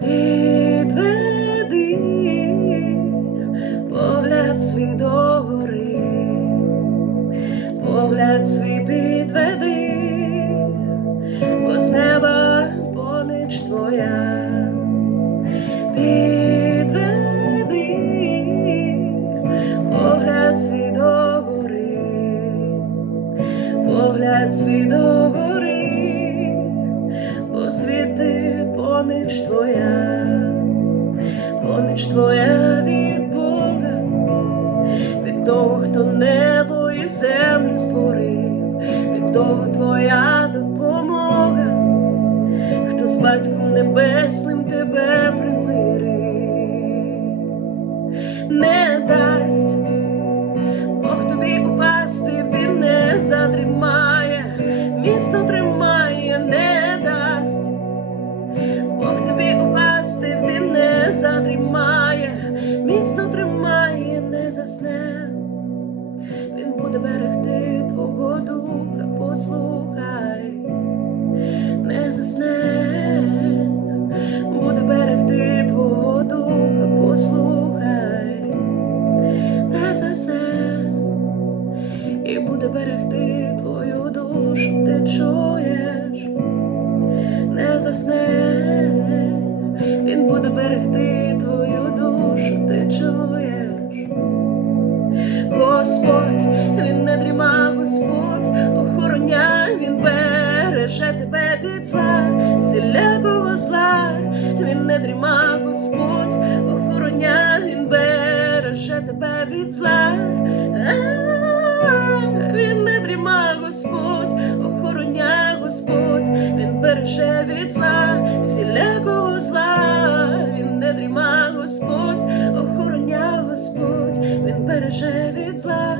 Підведи погляд свій догори, погляд свій підведи, бо неба поміч твоя. Підведи погляд свій догори, погляд свій догори, бо поміч твоя, поміч твоя від Бога, від того, хто небо і землю створив, від того твоя допомога, хто з батьком небесним тебе примирив, не дасть. Він буде берегти твого духа, послухай, не засне, буде берегти твого духа, послухай, не засне. І буде берегти твою душу, ти чуєш, не засне, він буде берегти береже тебе від зла, всілякого зла, він не дріма, Господь, охороняє, він береже тебе від зла. Він не дріма, Господь, охороняє, Господь, він береже від зла, всілякого зла, він не дріма, Господь, охороняє, Господь, він береже від зла,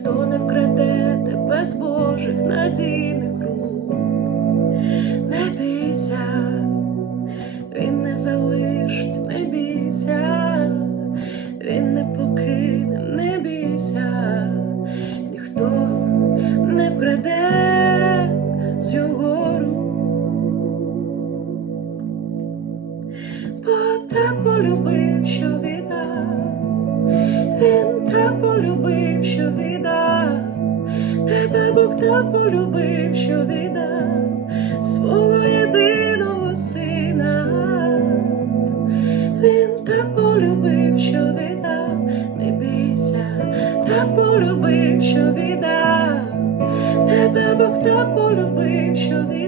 ніхто не вкраде тебе з Божих надійних рук, не бійся, він не залишить, не бійся, він не покине, не бійся, ніхто не вкраде з його рук. Бо так полюбив, що віддав, він так полюбив, що віддав, тебе Бог так полюбив, що віддав свого єдиного сина. Він так полюбив, що віддав, не бійся, так полюбив, що віддав, тебе Бог так полюбив, що віддав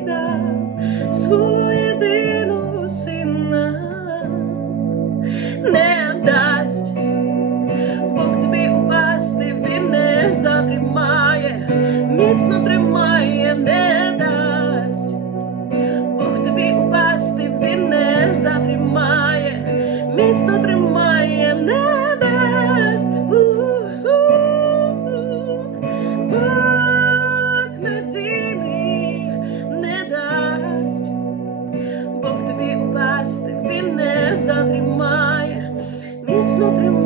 затримає, міцно тримає, не дасть. Бог тобі упасти, він не затримає, міцно тримає, не дасть. У-у-у. Бог надійний не дасть. Бог тобі упасти, він не затримає, міцно тримає.